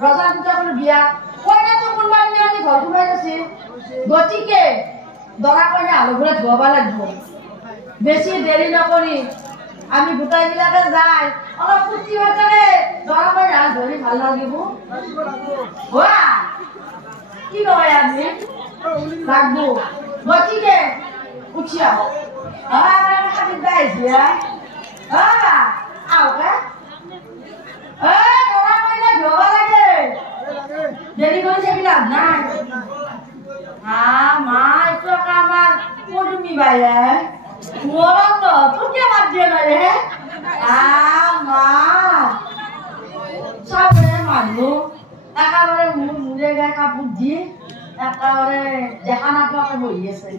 ৰজা পূজা কৰি বিয়া কইনাটো কোনোবা দিনা আমি ঘৰ সোমাই গৈছে গতিকে দৰা কইনা আলুগুৰা ধুৱাব লাগিব বেছি দেৰি নকৰি আমি গোটাইবিলাকে যাই অলপ ফূৰ্তি হৈ দৰা কইনা ধৰি ভাল লাগিব হোৱা কি কয় আপুনি লাগব গতিকে উঠি আহক খালি যাইছে আহকে দৰা কইনা ধুৱাব লাগে দেৰি কৰি থাকি লাভ নাই মা এইটো আমাৰ পদুমী বাইৰে মৰম তোৰ কিয় মাত দিয়া নাই ৰে মা চাবৰে মানুহ একেবাৰে মূৰে গাই কাপোৰ দি একেবাৰে দেখা নাপাকে বহি আছে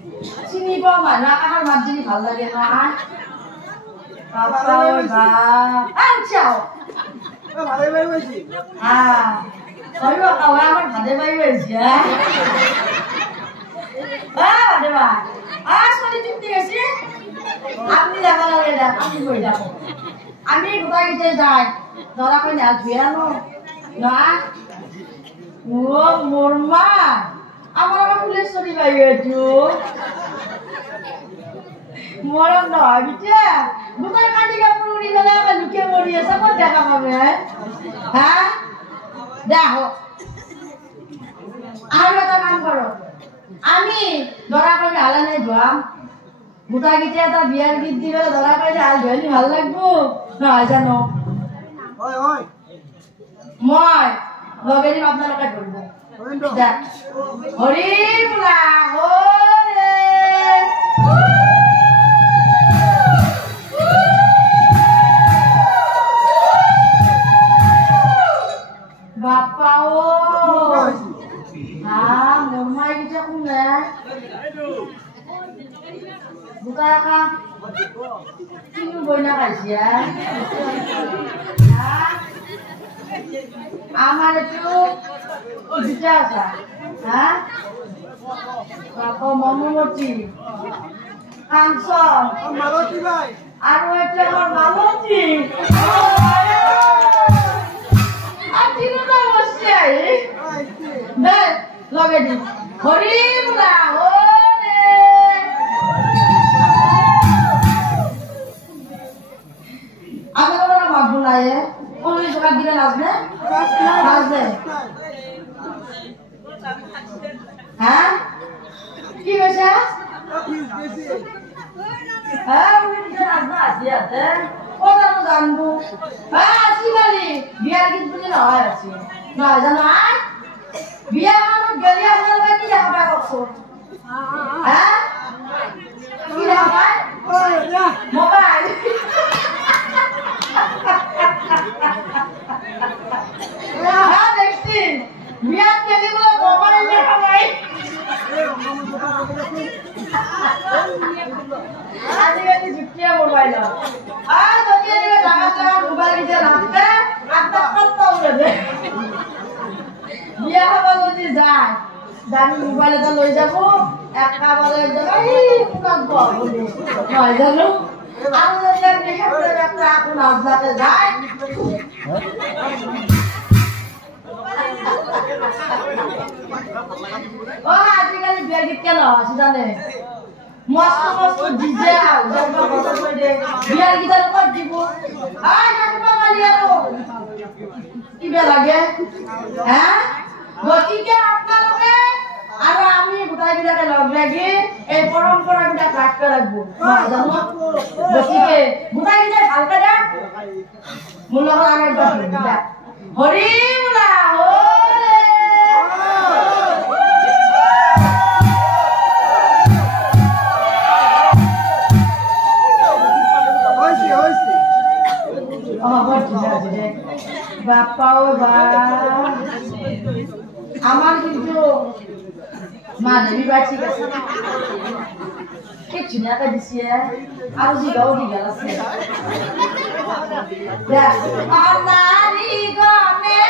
চিনি পোৱা মানুহ একেবাৰে মাত দিলি ভাল লাগে নহয় আমার ভাদে বাই হয়েছে আপনি দেখা লাগে আপনি বই যাবো আমি কোথায় গেছে যাই ধরা করে না ধুয়ে আনো না ও মোর মা আমার আবার ফুলেশ্বরী বাই হয়েছো মরম নয় বুঝছে দুটার কাটি কাপড় উড়ি গেলে আবার লুকিয়ে মরিয়েছে কোন দেখা পাবে হ্যাঁ দেখো আর একটা কাম করো আমি ধরা করে হালা নাই ধোয়াম গোটা গিটে এটা বিয়ার গীত দিবে ধরা করে হাল ধুলি ভাল লাগবো নহয় জানো মই লগে দিম আপনালোকে ধরবো দেখ হরি বোলা হরে Bapak mama itu aku nggak buka kak ini banyak aja amal itu biasa Bapak mau roti langsung roti baik aku itu mau roti Akhirnya tak masih, deh, lagi di, hori pula, hore. Apa orang mampu lah ya? Oh ini suka dia lasne, lasne. Hah? Gimana? Ini dia lasne aja deh. Orang zambu, sih kali biar kita punya nawar sih, nah jangan, biar kamu geli apa lagi jangan pakai kokso, tidak apa? Mobile, next biar geli lo mobile nya kamu आजकल जुटिया mobile आज अतियाले जागा mobile किते राखते आता कत्ता उडे बिया हबा যদি যায় দামি মোবাইল এটা লৈ যাব একা বলে এই পুরা বলে হয় জানো আর যদি আপনি হাতে একটা আপন আজলাতে যায় ও আজকাল বিয়া গীত কেন আছে জানে মস্ত মস্ত ডিজে জলবা বসা করে দে বিয়ার গীতার উপর দিব আয় কাকবা মালিয়ারো কি বে লাগে হ্যাঁ গতিকে আপনালোকে আর আমি গোটাই বিলাকে লগ লাগি এই পরম্পরা বিটা রাখতে রাখবো জানো গতিকে গোটাই বিলে ভালকে দেখ মূল লগৰ আমাৰ বাদ হৰি বোলা হৰে Bapak আমার কিন্তু মা দেবী বাড়ছি গেছে কিছু না দিছি আর জিগাও দিগাল আছে আনারি গনে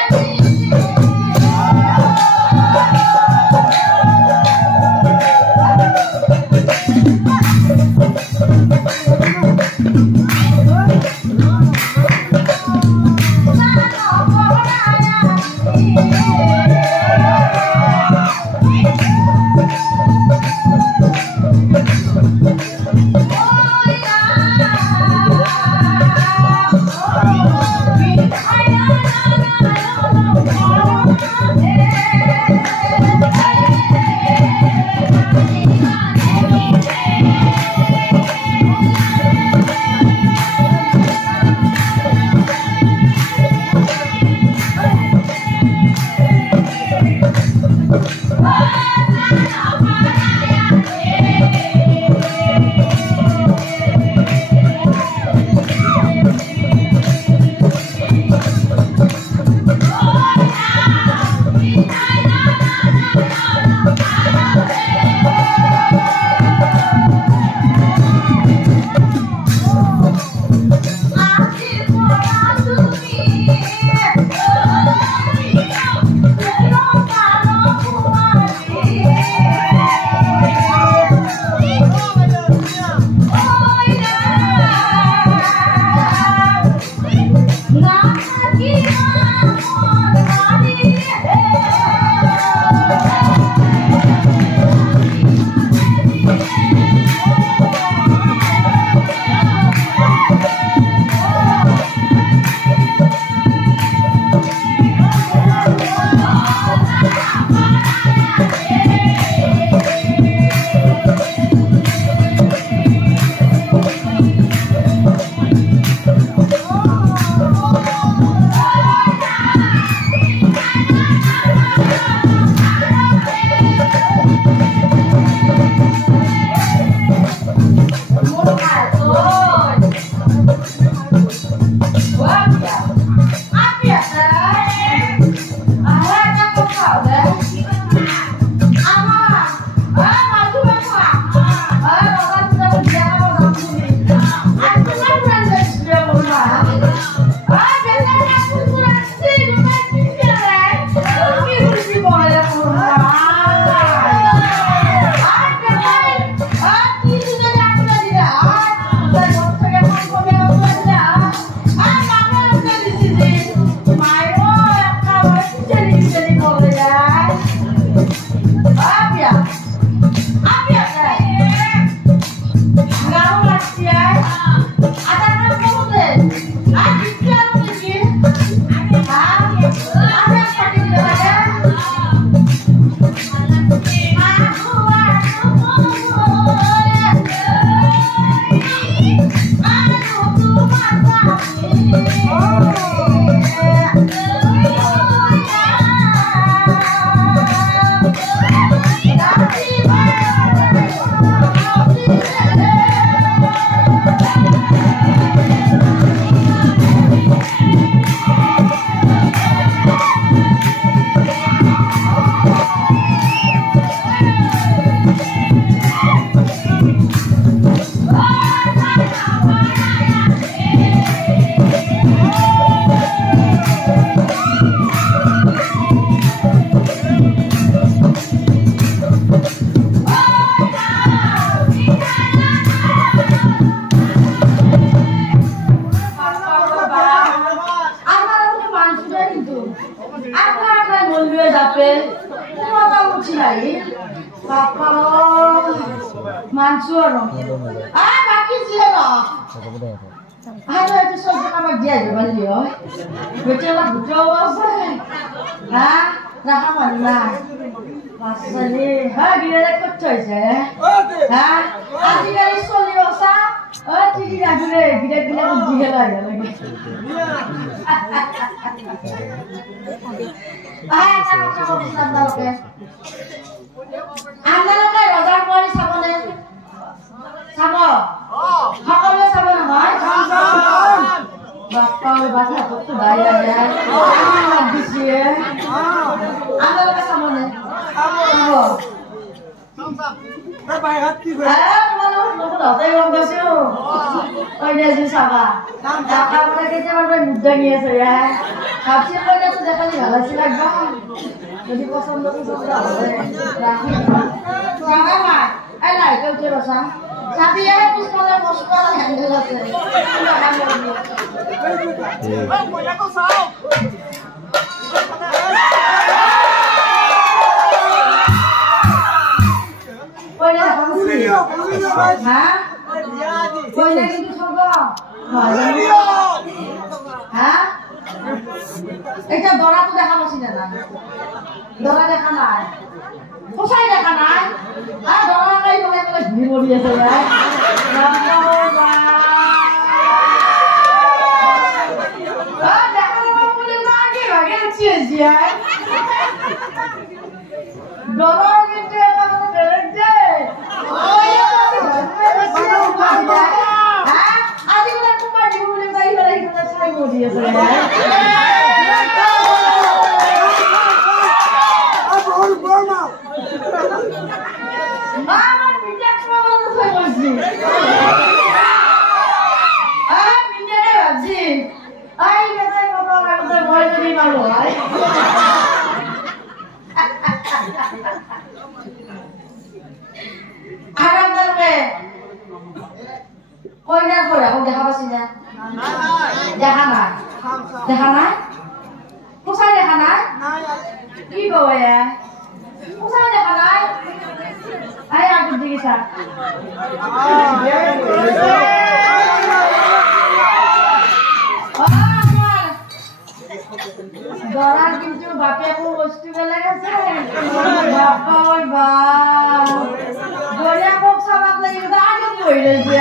Dora আছে আমার বিটেক প্রবল হয়ে বলছি বিটেকে ভাবছি আই বেটাই কথা লাগতে ভয় করি মারো ভাই আরাম দরবে কইনা কইরা ও দেখা পাছি না দেখা নাই কোথায় দেখা নাই কি কয় কোথায় দেখা নাই আয় আগের দিকে স্যার দরার কিন্তু বাপে আপু বস্তু গেলে গেছে বাপা ওই বাপ দরিয়া কক সবাক লাগি তো আগে বই রয়েছে